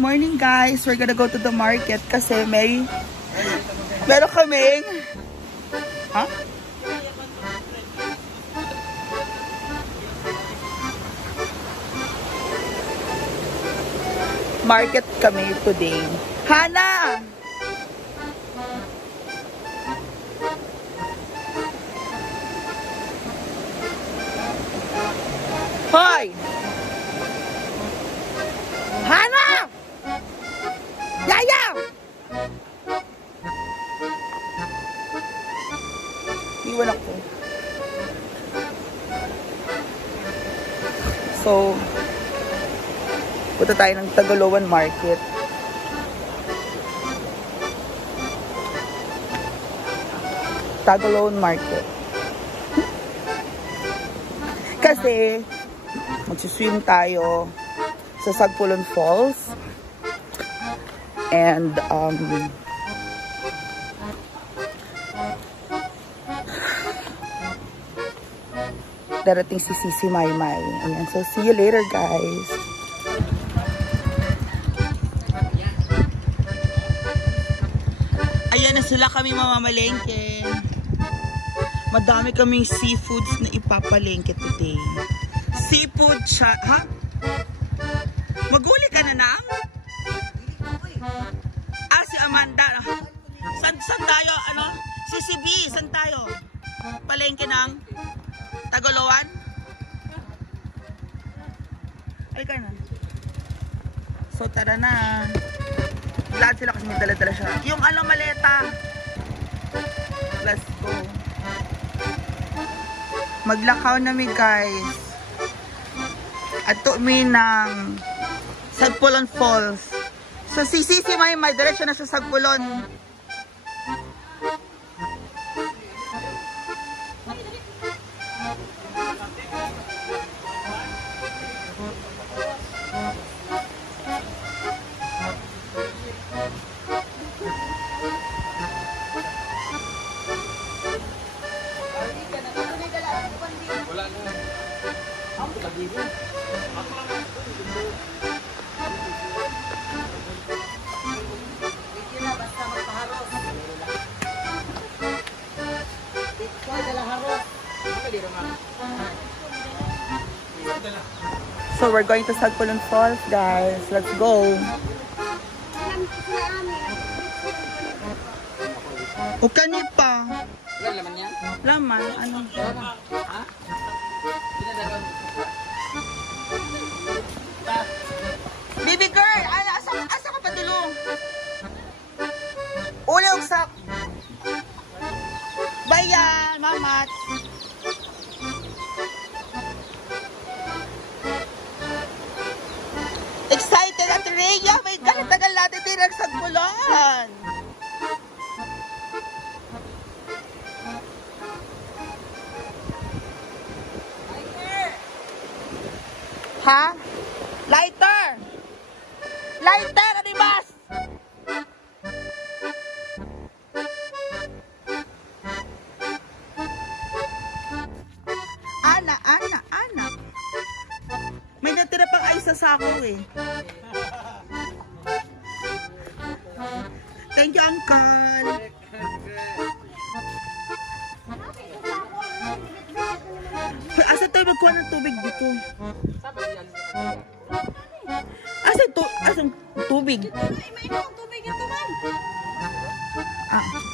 morning guys. We're gonna go to the market kasi meron kaming market kami today. Hana! Hoy! Hana! Yaya! Iwan ako. So, punta tayo ng Tagoloan Market. Tagoloan Market. Kasi, magsiswim tayo sa Sagpulon Falls. And, darating si Sisi Maymay. Ayan. So, see you later, guys. Ayan na sila kami mamamalengke. Madami kaming seafoods na ipapalengke today. Seafood siya. Ha? Maguli ka na nang? Si Amanda. San tayo? Ano? Si B. San tayo? Palengke ng Tagoloan? Ay ka na. So tara na. Glad sila kasi may dala-dala siya. Yung maleta. Let's go. Maglakaw na mi guys. Ato mi ng Sagpulon Falls. So si Sisi Maymay diretso na sa Sagpulon. So we're going to Sagpulon Falls, guys. Let's go. O kani pa. Laman niya? Laman? Ano? Ha? Baby girl! Asa ka pa dulo? Uli og sak. Bayan, mamat. Excited at Rhea! May tagal natin din ang Sagpulon! Ha? Lighter! Lighter! Arribas! Ana. May natira pang ice sa sako eh. Thank you, Uncle. Asa tayo magkuha ng tubig dito? Asan tubig? Ay, mainom ang tubig ito man.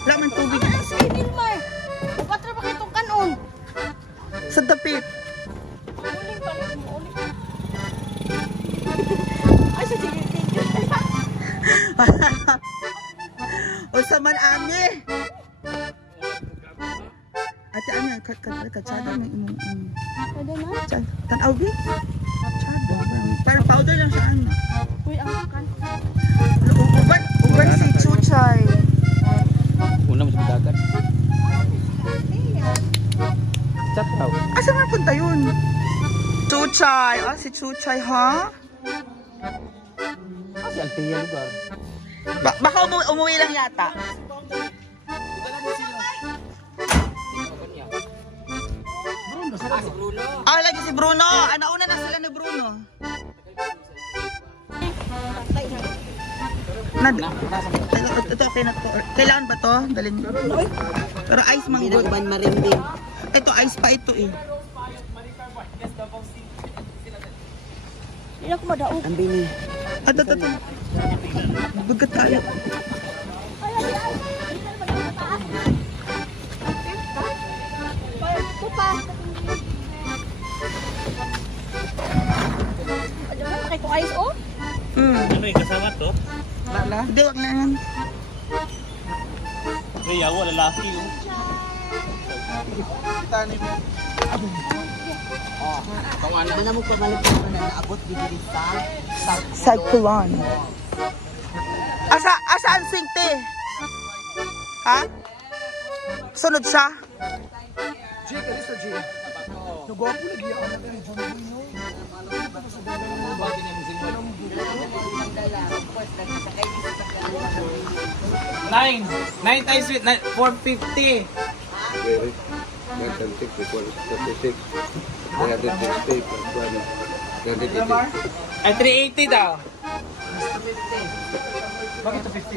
Laman tubig. Ang skinin mo eh. Upatra pa kitong kanon. Sa tapit. Uling pa lang mo, uling. Ay, sige. O sa man ami. Ate ano, katsada may imong. Pwede na? Tanaw bi? Katsada. Parang powder lang siya ano. Uy, ang kan. Uban si Chuchay. Una mo sa dagat. Chat daw. Asa nga punta yun? Chuchay. Si Chuchay ha? Si Althea lugar. Baka umuwi lang yata. Si Bruno. Lagi si Bruno. Una na sila ni Bruno. Ito okay na to. Kailangan ba to? Dalhin nyo. Pero ice mang good. Binagban marimbing. Ito ice pa ito eh. Hindi ako madaog. Ang bini. Ito. Bagat tayo. Ito pa. Ano na, pakay ko ice oh? Ano yung kasama to? Lala? Hindi, wag na yan. May yawa, lalaki yung. Ano mo pamalapit mo na naabot dito sa Cyclone. Asa ang singte? Ha? Sunod siya? Nine times with 450. Very. 9.6 equals 46. 360 plus 1. 380. Ay, 380 daw. Bakit ito 50?